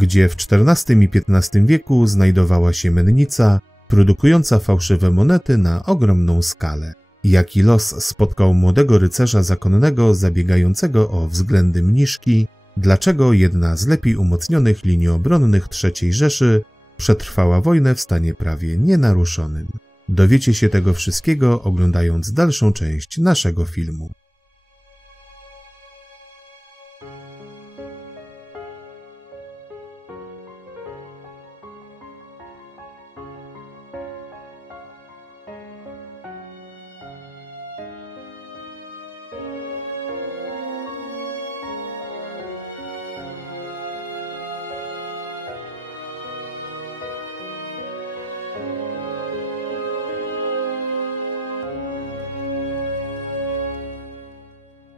gdzie w XIV i XV wieku znajdowała się mennica produkująca fałszywe monety na ogromną skalę. Jaki los spotkał młodego rycerza zakonnego zabiegającego o względy mniszki, dlaczego jedna z lepiej umocnionych linii obronnych III Rzeszy przetrwała wojnę w stanie prawie nienaruszonym. Dowiecie się tego wszystkiego, oglądając dalszą część naszego filmu.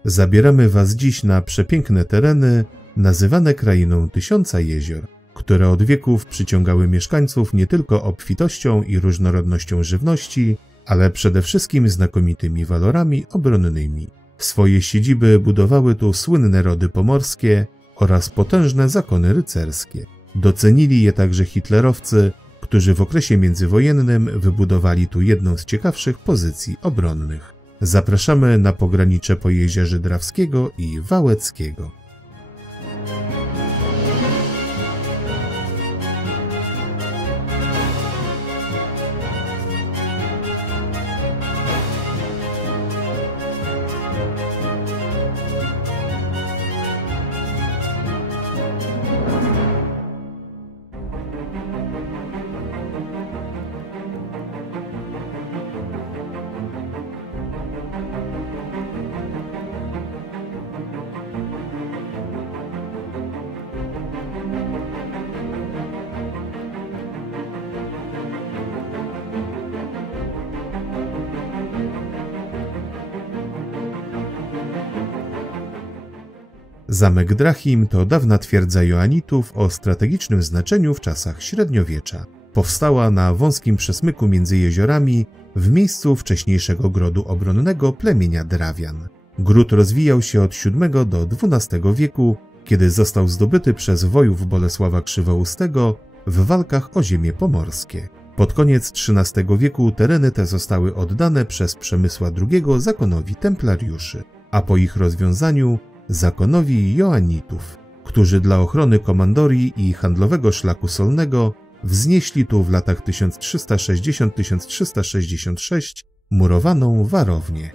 Zabieramy Was dziś na przepiękne tereny nazywane krainą tysiąca jezior, które od wieków przyciągały mieszkańców nie tylko obfitością i różnorodnością żywności, ale przede wszystkim znakomitymi walorami obronnymi. Swoje siedziby budowały tu słynne rody pomorskie oraz potężne zakony rycerskie. Docenili je także hitlerowcy, którzy w okresie międzywojennym wybudowali tu jedną z ciekawszych pozycji obronnych. Zapraszamy na pogranicze Pojezierzy Drawskiego i Wałeckiego. Zamek Drachim to dawna twierdza Joannitów o strategicznym znaczeniu w czasach średniowiecza. Powstała na wąskim przesmyku między jeziorami w miejscu wcześniejszego grodu obronnego plemienia Drawian. Gród rozwijał się od VII do XII wieku, kiedy został zdobyty przez wojów Bolesława Krzywoustego w walkach o ziemie pomorskie. Pod koniec XIII wieku tereny te zostały oddane przez Przemysła II zakonowi templariuszy, a po ich rozwiązaniu zakonowi Joannitów, którzy dla ochrony komandorii i handlowego szlaku solnego wznieśli tu w latach 1360–1366 murowaną warownię.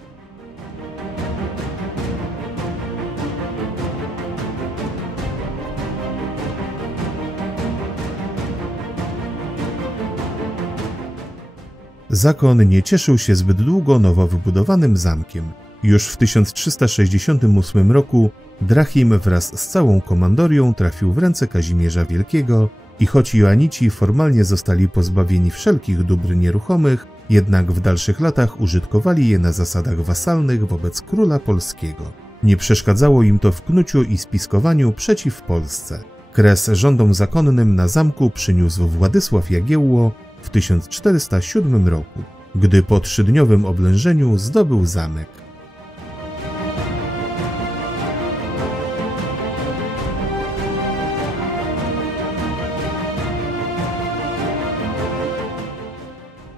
Zakon nie cieszył się zbyt długo nowo wybudowanym zamkiem. Już w 1368 roku Drachim wraz z całą komandorią trafił w ręce Kazimierza Wielkiego i choć Joannici formalnie zostali pozbawieni wszelkich dóbr nieruchomych, jednak w dalszych latach użytkowali je na zasadach wasalnych wobec króla polskiego. Nie przeszkadzało im to w knuciu i spiskowaniu przeciw Polsce. Kres rządom zakonnym na zamku przyniósł Władysław Jagiełło w 1407 roku, gdy po 3-dniowym oblężeniu zdobył zamek.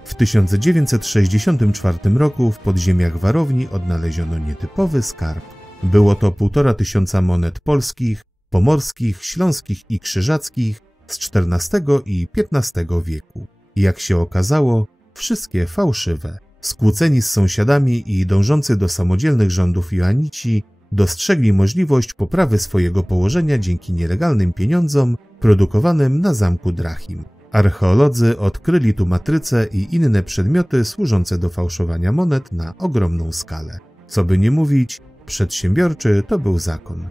W 1964 roku w podziemiach warowni odnaleziono nietypowy skarb. Było to 1500 monet polskich, pomorskich, śląskich i krzyżackich z XIV i XV wieku. Jak się okazało, wszystkie fałszywe. Skłóceni z sąsiadami i dążący do samodzielnych rządów Joannici dostrzegli możliwość poprawy swojego położenia dzięki nielegalnym pieniądzom produkowanym na zamku Drachim. Archeolodzy odkryli tu matryce i inne przedmioty służące do fałszowania monet na ogromną skalę. Co by nie mówić, przedsiębiorczy to był zakon.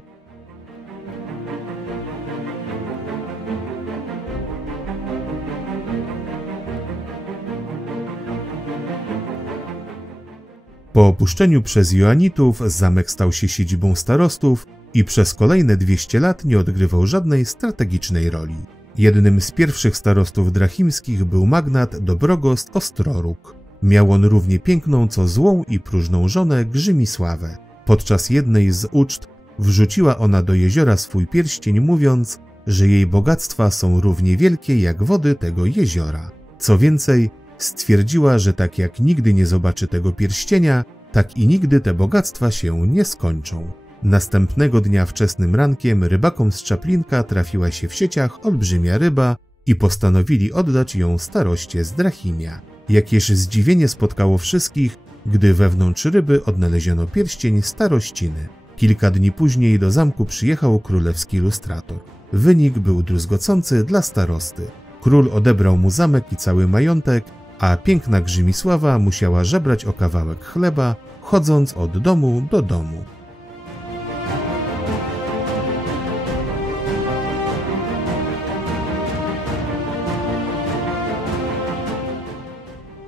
Po opuszczeniu przez Joannitów zamek stał się siedzibą starostów i przez kolejne 200 lat nie odgrywał żadnej strategicznej roli. Jednym z pierwszych starostów drachimskich był magnat Dobrogost Ostroróg. Miał on równie piękną co złą i próżną żonę Grzymisławę. Podczas jednej z uczt wrzuciła ona do jeziora swój pierścień, mówiąc, że jej bogactwa są równie wielkie jak wody tego jeziora. Co więcej, stwierdziła, że tak jak nigdy nie zobaczy tego pierścienia, tak i nigdy te bogactwa się nie skończą. Następnego dnia wczesnym rankiem rybakom z Czaplinka trafiła się w sieciach olbrzymia ryba i postanowili oddać ją staroście z Drachimia. Jakież zdziwienie spotkało wszystkich, gdy wewnątrz ryby odnaleziono pierścień starościny. Kilka dni później do zamku przyjechał królewski lustrator. Wynik był druzgocący dla starosty. Król odebrał mu zamek i cały majątek, a piękna Grzymisława musiała żebrać o kawałek chleba, chodząc od domu do domu.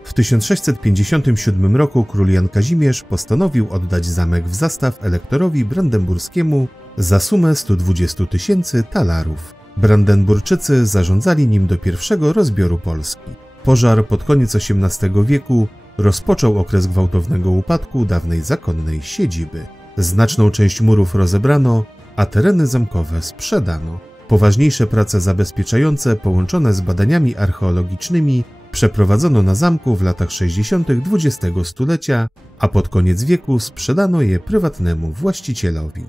W 1657 roku król Jan Kazimierz postanowił oddać zamek w zastaw elektorowi brandenburskiemu za sumę 120 000 talarów. Brandenburczycy zarządzali nim do pierwszego rozbioru Polski. Pożar pod koniec XVIII wieku rozpoczął okres gwałtownego upadku dawnej zakonnej siedziby. Znaczną część murów rozebrano, a tereny zamkowe sprzedano. Poważniejsze prace zabezpieczające połączone z badaniami archeologicznymi przeprowadzono na zamku w latach 60. XX stulecia, a pod koniec wieku sprzedano je prywatnemu właścicielowi.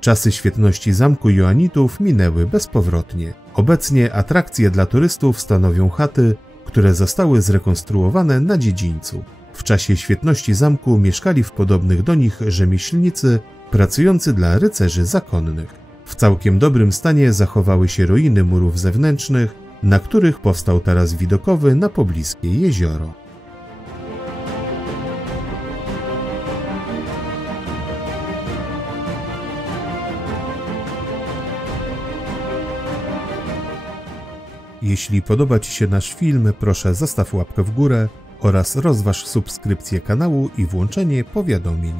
Czasy świetności zamku Joannitów minęły bezpowrotnie. Obecnie atrakcje dla turystów stanowią chaty, które zostały zrekonstruowane na dziedzińcu. W czasie świetności zamku mieszkali w podobnych do nich rzemieślnicy pracujący dla rycerzy zakonnych. W całkiem dobrym stanie zachowały się ruiny murów zewnętrznych, na których powstał taras widokowy na pobliskie jezioro. Jeśli podoba Ci się nasz film, proszę zostaw łapkę w górę oraz rozważ subskrypcję kanału i włączenie powiadomień.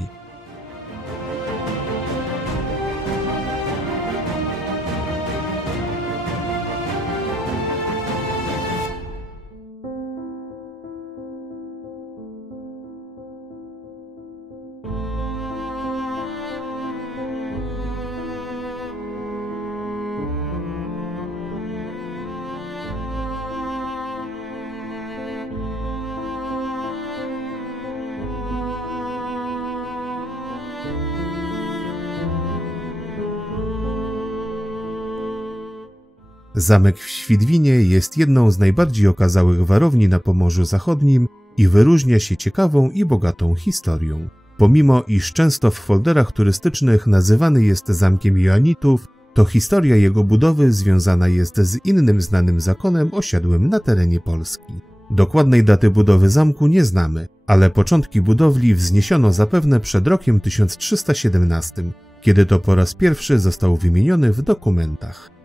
Zamek w Świdwinie jest jedną z najbardziej okazałych warowni na Pomorzu Zachodnim i wyróżnia się ciekawą i bogatą historią. Pomimo iż często w folderach turystycznych nazywany jest zamkiem Joannitów, to historia jego budowy związana jest z innym znanym zakonem osiadłym na terenie Polski. Dokładnej daty budowy zamku nie znamy, ale początki budowli wzniesiono zapewne przed rokiem 1317, kiedy to po raz pierwszy został wymieniony w dokumentach.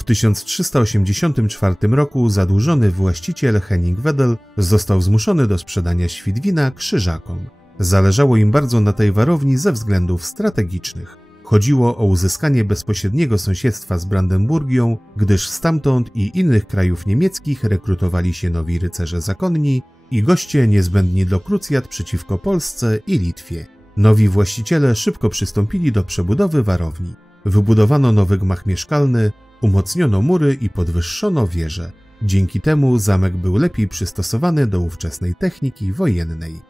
W 1384 roku zadłużony właściciel Henning Wedel został zmuszony do sprzedania Świdwina Krzyżakom. Zależało im bardzo na tej warowni ze względów strategicznych. Chodziło o uzyskanie bezpośredniego sąsiedztwa z Brandenburgią, gdyż stamtąd i innych krajów niemieckich rekrutowali się nowi rycerze zakonni i goście niezbędni do krucjat przeciwko Polsce i Litwie. Nowi właściciele szybko przystąpili do przebudowy warowni. Wybudowano nowy gmach mieszkalny, umocniono mury i podwyższono wieże. Dzięki temu zamek był lepiej przystosowany do ówczesnej techniki wojennej.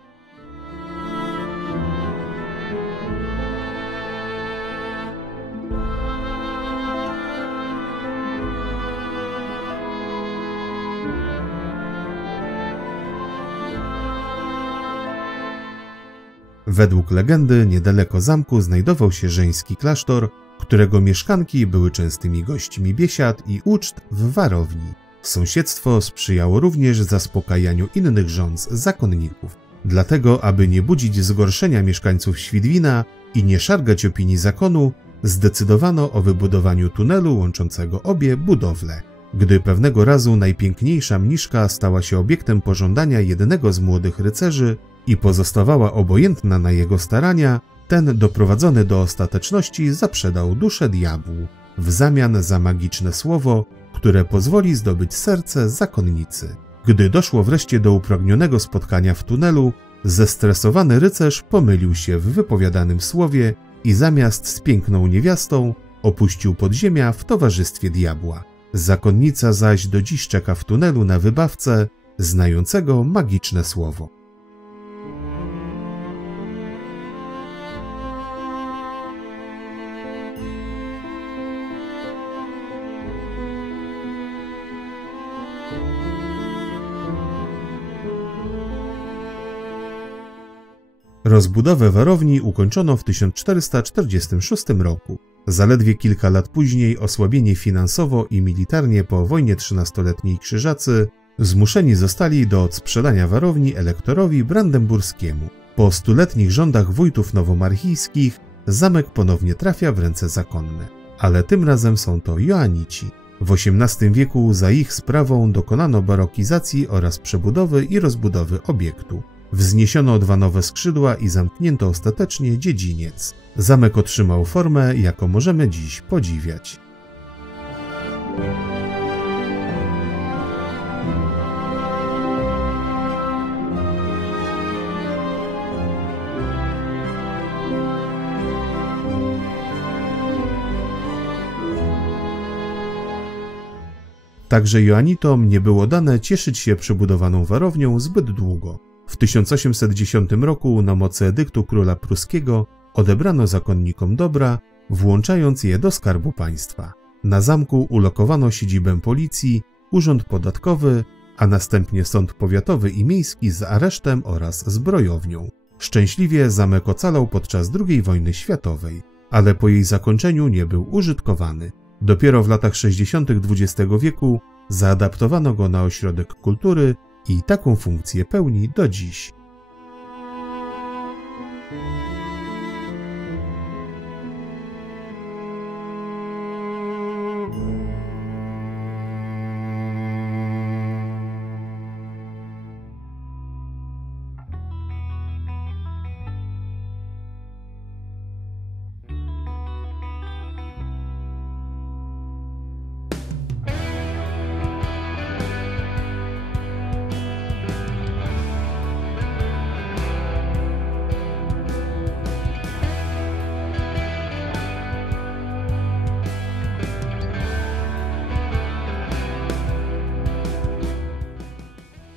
Według legendy niedaleko zamku znajdował się żeński klasztor, którego mieszkanki były częstymi gośćmi biesiad i uczt w warowni. Sąsiedztwo sprzyjało również zaspokajaniu innych żądz zakonników. Dlatego, aby nie budzić zgorszenia mieszkańców Świdwina i nie szargać opinii zakonu, zdecydowano o wybudowaniu tunelu łączącego obie budowle. Gdy pewnego razu najpiękniejsza mniszka stała się obiektem pożądania jednego z młodych rycerzy, i pozostawała obojętna na jego starania, ten, doprowadzony do ostateczności, zaprzedał duszę diabłu w zamian za magiczne słowo, które pozwoli zdobyć serce zakonnicy. Gdy doszło wreszcie do upragnionego spotkania w tunelu, zestresowany rycerz pomylił się w wypowiadanym słowie i zamiast z piękną niewiastą opuścił podziemia w towarzystwie diabła. Zakonnica zaś do dziś czeka w tunelu na wybawcę znającego magiczne słowo. Rozbudowę warowni ukończono w 1446 roku. Zaledwie kilka lat później osłabieni finansowo i militarnie po wojnie 13-letniej Krzyżacy zmuszeni zostali do odsprzedania warowni elektorowi brandenburskiemu. Po 100-letnich rządach wójtów nowomarchijskich zamek ponownie trafia w ręce zakonne, ale tym razem są to Joanici. W XVIII wieku za ich sprawą dokonano barokizacji oraz przebudowy i rozbudowy obiektu. Wzniesiono 2 nowe skrzydła i zamknięto ostatecznie dziedziniec. Zamek otrzymał formę, jaką możemy dziś podziwiać. Także Joanitom nie było dane cieszyć się przebudowaną warownią zbyt długo. W 1810 roku na mocy edyktu króla pruskiego odebrano zakonnikom dobra, włączając je do skarbu państwa. Na zamku ulokowano siedzibę policji, urząd podatkowy, a następnie sąd powiatowy i miejski z aresztem oraz zbrojownią. Szczęśliwie zamek ocalał podczas II wojny światowej, ale po jej zakończeniu nie był użytkowany. Dopiero w latach 60. XX wieku zaadaptowano go na ośrodek kultury i taką funkcję pełni do dziś.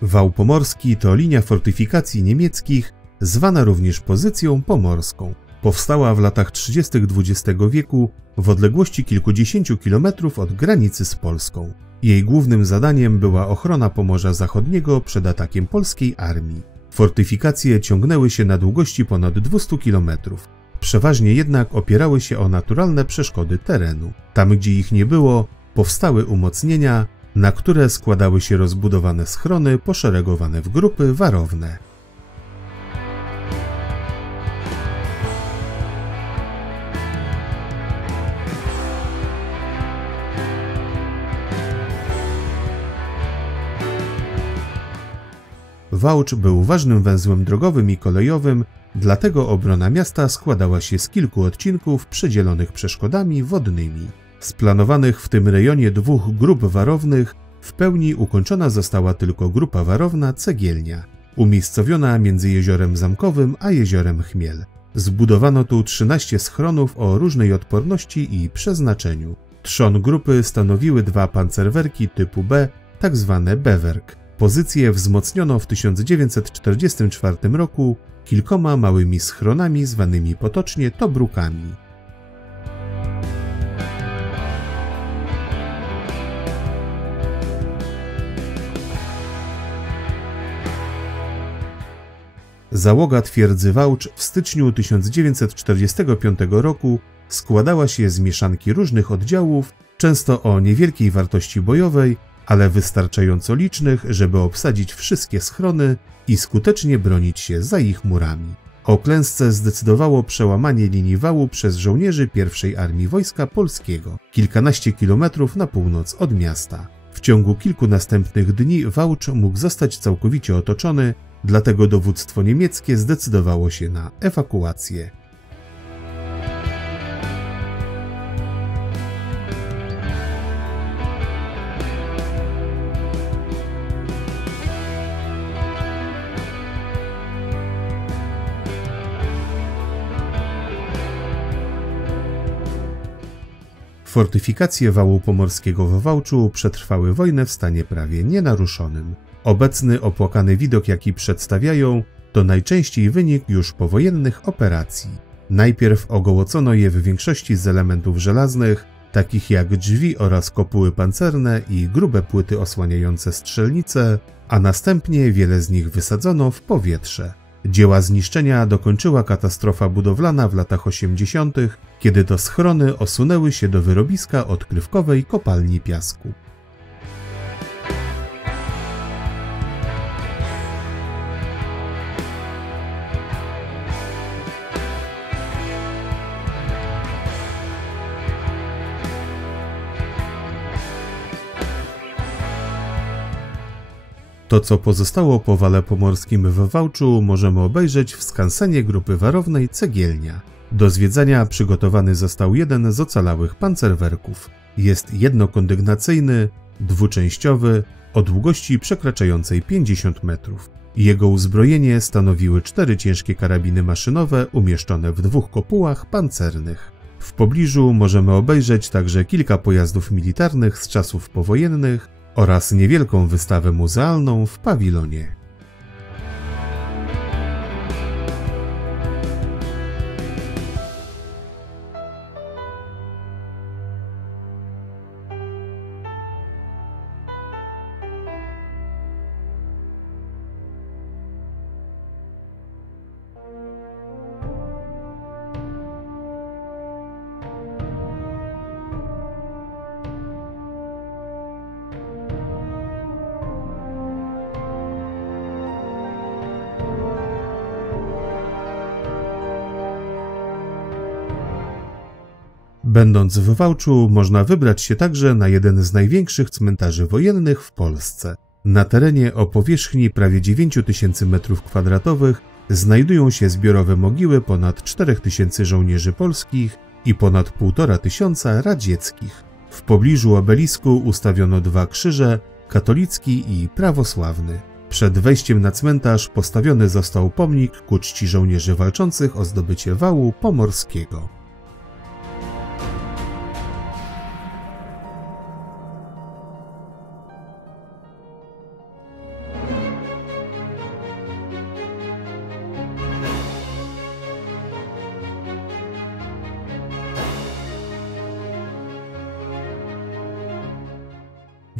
Wał Pomorski to linia fortyfikacji niemieckich, zwana również pozycją pomorską. Powstała w latach 30. XX wieku w odległości kilkudziesięciu kilometrów od granicy z Polską. Jej głównym zadaniem była ochrona Pomorza Zachodniego przed atakiem polskiej armii. Fortyfikacje ciągnęły się na długości ponad 200 kilometrów. Przeważnie jednak opierały się o naturalne przeszkody terenu. Tam, gdzie ich nie było, powstały umocnienia, na które składały się rozbudowane schrony poszeregowane w grupy warowne. Wałcz był ważnym węzłem drogowym i kolejowym, dlatego obrona miasta składała się z kilku odcinków przedzielonych przeszkodami wodnymi. Z planowanych w tym rejonie 2 grup warownych w pełni ukończona została tylko grupa warowna Cegielnia, umiejscowiona między Jeziorem Zamkowym a Jeziorem Chmiel. Zbudowano tu 13 schronów o różnej odporności i przeznaczeniu. Trzon grupy stanowiły 2 pancerwerki typu B, tzw. B-werk. Pozycję wzmocniono w 1944 roku kilkoma małymi schronami zwanymi potocznie tobrukami. Załoga twierdzy Wałcz w styczniu 1945 roku składała się z mieszanki różnych oddziałów, często o niewielkiej wartości bojowej, ale wystarczająco licznych, żeby obsadzić wszystkie schrony i skutecznie bronić się za ich murami. O klęsce zdecydowało przełamanie linii wału przez żołnierzy I Armii Wojska Polskiego, kilkanaście kilometrów na północ od miasta. W ciągu kilku następnych dni Wałcz mógł zostać całkowicie otoczony dlatego dowództwo niemieckie zdecydowało się na ewakuację. Fortyfikacje wału pomorskiego w Wałczu przetrwały wojnę w stanie prawie nienaruszonym. Obecny opłakany widok, jaki przedstawiają, to najczęściej wynik już powojennych operacji. Najpierw ogołocono je w większości z elementów żelaznych, takich jak drzwi oraz kopuły pancerne i grube płyty osłaniające strzelnice, a następnie wiele z nich wysadzono w powietrze. Dzieła zniszczenia dokończyła katastrofa budowlana w latach 80., kiedy to schrony osunęły się do wyrobiska odkrywkowej kopalni piasku. To, co pozostało po wale pomorskim w Wałczu, możemy obejrzeć w skansenie grupy warownej Cegielnia. Do zwiedzania przygotowany został jeden z ocalałych pancerwerków. Jest jednokondygnacyjny, dwuczęściowy, o długości przekraczającej 50 metrów. Jego uzbrojenie stanowiły 4 ciężkie karabiny maszynowe umieszczone w 2 kopułach pancernych. W pobliżu możemy obejrzeć także kilka pojazdów militarnych z czasów powojennych oraz niewielką wystawę muzealną w pawilonie. Będąc w Wałczu, można wybrać się także na jeden z największych cmentarzy wojennych w Polsce. Na terenie o powierzchni prawie 9000 m2 znajdują się zbiorowe mogiły ponad 4000 żołnierzy polskich i ponad 1500 radzieckich. W pobliżu obelisku ustawiono 2 krzyże, katolicki i prawosławny. Przed wejściem na cmentarz postawiony został pomnik ku czci żołnierzy walczących o zdobycie wału pomorskiego.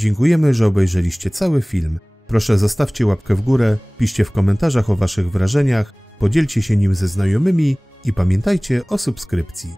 Dziękujemy, że obejrzeliście cały film. Proszę zostawcie łapkę w górę, piszcie w komentarzach o waszych wrażeniach, podzielcie się nim ze znajomymi i pamiętajcie o subskrypcji.